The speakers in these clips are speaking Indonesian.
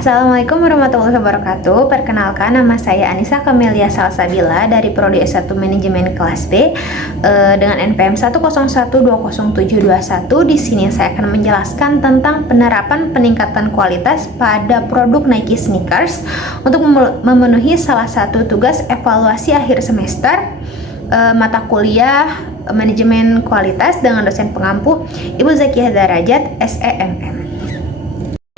Assalamualaikum warahmatullahi wabarakatuh. Perkenalkan, nama saya Anissa Kamelia Salsabila dari Prodi S1 Manajemen Kelas B dengan NPM 1012071. Di sini saya akan menjelaskan tentang penerapan peningkatan kualitas pada produk Nike sneakers untuk memenuhi salah satu tugas evaluasi akhir semester mata kuliah manajemen kualitas dengan dosen pengampu Ibu Zakiah Darajat SEMM.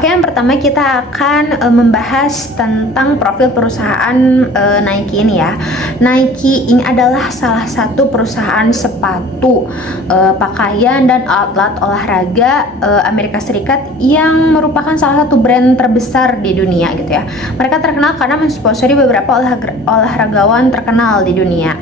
Oke, yang pertama kita akan membahas tentang profil perusahaan Nike ini ya. Nike ini adalah salah satu perusahaan sepatu, pakaian dan alat olahraga Amerika Serikat yang merupakan salah satu brand terbesar di dunia gitu ya. Mereka terkenal karena mensponsori beberapa olahragawan terkenal di dunia.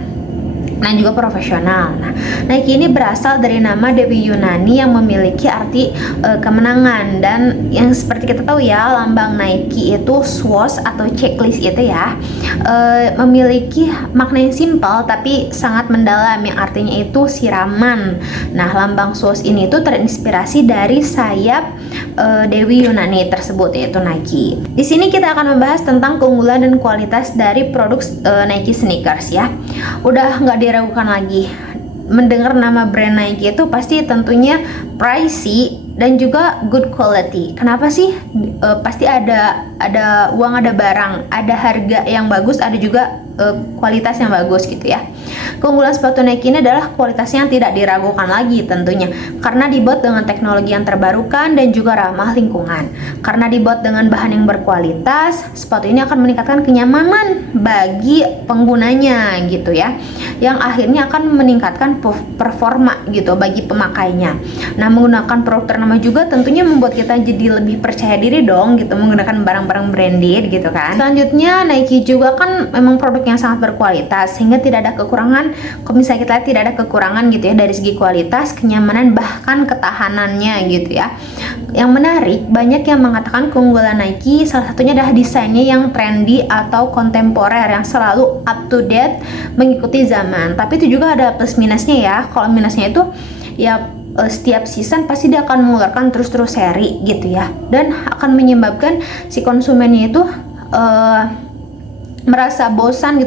Nah, juga profesional. Nah, Nike ini berasal dari nama Dewi Yunani yang memiliki arti kemenangan, dan yang seperti kita tahu ya, lambang Nike itu swoosh atau checklist itu ya, memiliki makna yang simpel tapi sangat mendalam, yang artinya itu siraman. Nah, lambang swoosh ini itu terinspirasi dari sayap Dewi Yunani tersebut, yaitu Nike. Di sini kita akan membahas tentang keunggulan dan kualitas dari produk Nike sneakers ya. Udah nggak diragukan lagi, mendengar nama brand Nike itu pasti tentunya pricey dan juga good quality. Kenapa sih? Pasti ada uang, ada barang, ada harga yang bagus, ada juga kualitas yang bagus gitu ya. Keunggulan sepatu Nike ini adalah kualitasnya yang tidak diragukan lagi tentunya, karena dibuat dengan teknologi yang terbarukan dan juga ramah lingkungan. Karena dibuat dengan bahan yang berkualitas, sepatu ini akan meningkatkan kenyamanan bagi penggunanya gitu ya, yang akhirnya akan meningkatkan performa gitu bagi pemakainya. Nah, menggunakan produk ternama juga tentunya membuat kita jadi lebih percaya diri dong gitu, menggunakan barang-barang branded gitu kan. Selanjutnya, Nike juga kan memang produk yang sangat berkualitas sehingga tidak ada kekurangan. Kalau misalnya kita lihat, tidak ada kekurangan gitu ya dari segi kualitas, kenyamanan, bahkan ketahanannya gitu ya. Yang menarik, banyak yang mengatakan keunggulan Nike salah satunya adalah desainnya yang trendy atau kontemporer yang selalu up to date, mengikuti zaman. Tapi itu juga ada plus minusnya ya. Kalau minusnya itu ya setiap season pasti dia akan mengeluarkan terus-terus seri gitu ya, dan akan menyebabkan si konsumennya itu merasa bosannya,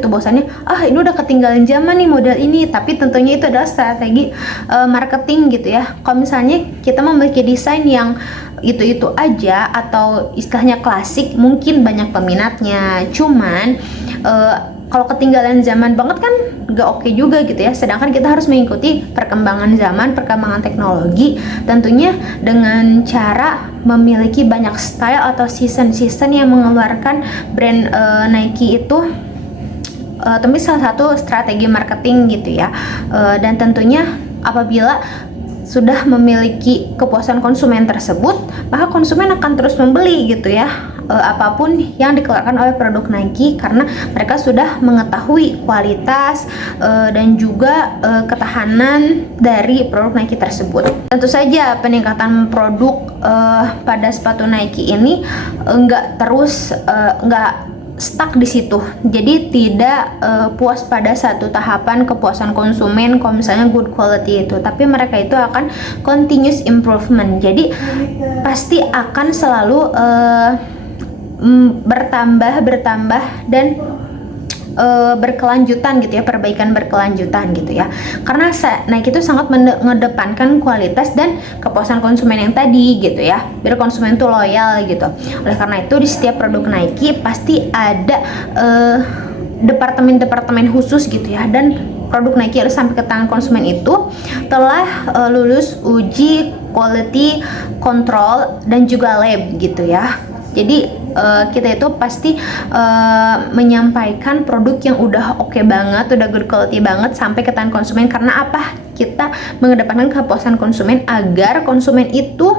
ini udah ketinggalan zaman nih model ini. Tapi tentunya itu adalah strategi marketing gitu ya. Kalau misalnya kita memiliki desain yang itu aja atau istilahnya klasik, mungkin banyak peminatnya, cuman kalau ketinggalan zaman banget kan gak oke juga gitu ya. Sedangkan kita harus mengikuti perkembangan zaman, perkembangan teknologi, tentunya dengan cara memiliki banyak style atau season yang mengeluarkan brand Nike itu tapi salah satu strategi marketing gitu ya. Dan tentunya apabila sudah memiliki kepuasan konsumen tersebut, maka konsumen akan terus membeli gitu ya, apapun yang dikeluarkan oleh produk Nike, karena mereka sudah mengetahui kualitas dan juga ketahanan dari produk Nike tersebut. Tentu saja peningkatan produk pada sepatu Nike ini enggak stuck di situ. Jadi tidak puas pada satu tahapan kepuasan konsumen kalau misalnya good quality itu, tapi mereka itu akan continuous improvement. Jadi pasti akan selalu bertambah dan berkelanjutan gitu ya, perbaikan berkelanjutan gitu ya. Karena Nike itu sangat mengedepankan kualitas dan kepuasan konsumen yang tadi gitu ya, biar konsumen tuh loyal gitu. Oleh karena itu di setiap produk Nike pasti ada departemen khusus gitu ya, dan produk Nike harus sampai ke tangan konsumen itu telah lulus uji quality control dan juga lab gitu ya. Jadi kita itu pasti menyampaikan produk yang udah oke banget, udah good quality banget sampai ke tangan konsumen. Karena apa? Kita mengedepankan kepuasan konsumen agar konsumen itu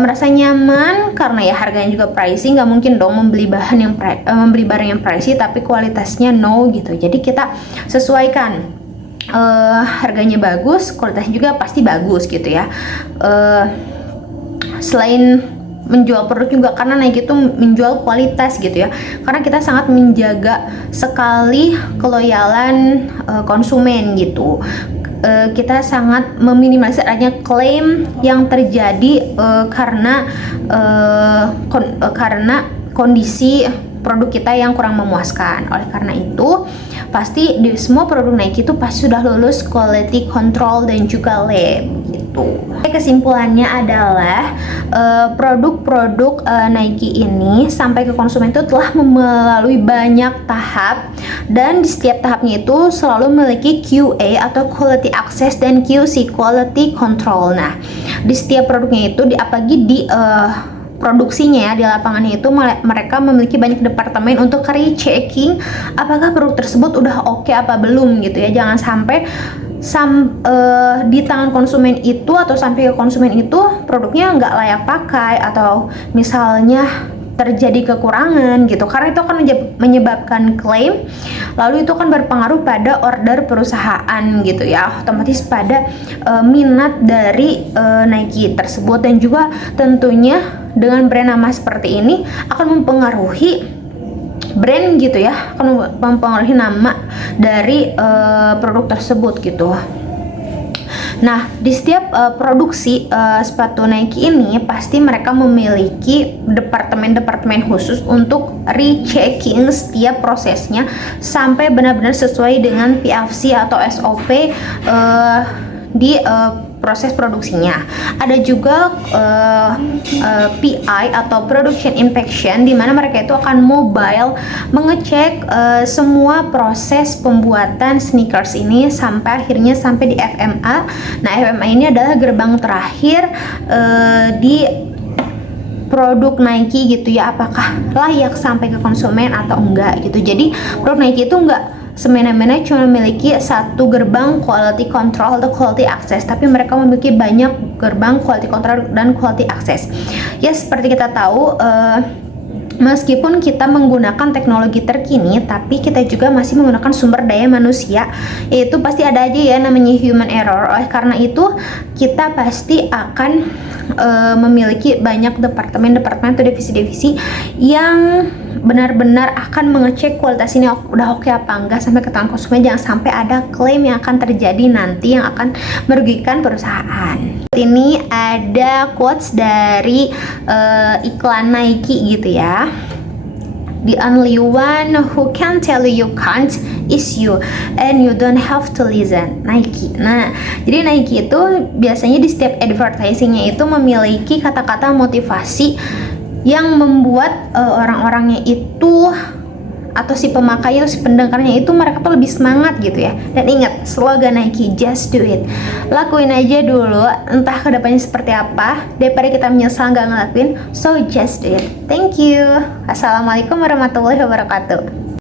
merasa nyaman, karena ya harganya juga pricey. Nggak mungkin dong membeli barang yang pricey tapi kualitasnya no gitu. Jadi kita sesuaikan, harganya bagus, kualitasnya juga pasti bagus gitu ya. Selain menjual produk juga, karena Nike itu menjual kualitas gitu ya, karena kita sangat menjaga sekali keloyalan konsumen gitu. Kita sangat meminimalisir adanya klaim yang terjadi karena kondisi produk kita yang kurang memuaskan. Oleh karena itu, pasti di semua produk Nike itu pasti sudah lulus quality control dan juga lab gitu. Kesimpulannya adalah produk-produk Nike ini sampai ke konsumen itu telah melalui banyak tahap, dan di setiap tahapnya itu selalu memiliki QA atau quality access dan QC quality control. Nah, di setiap produknya itu apalagi di produksinya ya, di lapangannya itu mereka memiliki banyak departemen untuk rechecking apakah produk tersebut udah oke apa belum gitu ya. Jangan sampai di tangan konsumen itu atau sampai ke konsumen itu produknya nggak layak pakai atau misalnya terjadi kekurangan gitu, karena itu akan menyebabkan klaim, lalu itu akan berpengaruh pada order perusahaan gitu ya, otomatis pada minat dari Nike tersebut, dan juga tentunya dengan brand nama seperti ini akan mempengaruhi brand gitu ya, akan mempengaruhi nama dari produk tersebut gitu. Nah, di setiap produksi sepatu Nike ini pasti mereka memiliki departemen-departemen khusus untuk rechecking setiap prosesnya sampai benar-benar sesuai dengan PFC atau SOP di proses produksinya. Ada juga PI atau production inspection, di mana mereka itu akan mobile mengecek semua proses pembuatan sneakers ini sampai akhirnya sampai di FMA. Nah, FMA ini adalah gerbang terakhir di produk Nike gitu ya, apakah layak sampai ke konsumen atau enggak gitu. Jadi produk Nike itu enggak semena-mena cuma memiliki satu gerbang quality control atau quality access, tapi mereka memiliki banyak gerbang quality control dan quality access. Ya, seperti kita tahu, meskipun kita menggunakan teknologi terkini, tapi kita juga masih menggunakan sumber daya manusia, yaitu pasti ada aja ya namanya human error. Oleh karena itu, kita pasti akan memiliki banyak departemen-departemen atau divisi-divisi yang benar-benar akan mengecek kualitas ini udah oke apa enggak sampai ke tangan konsumen. Jangan sampai ada klaim yang akan terjadi nanti yang akan merugikan perusahaan. Ini ada quotes dari iklan Nike gitu ya. The only one who can tell you can't is you, and you don't have to listen. Nike. Nah, jadi Nike itu biasanya di setiap advertisingnya itu memiliki kata-kata motivasi yang membuat orang-orangnya itu atau si pemakainya atau si pendengarnya itu mereka tuh lebih semangat gitu ya. Dan ingat slogan Nike, just do it. Lakuin aja dulu, entah kedepannya seperti apa, daripada kita menyesal nggak ngelakuin. So just do it. Thank you. Assalamualaikum warahmatullahi wabarakatuh.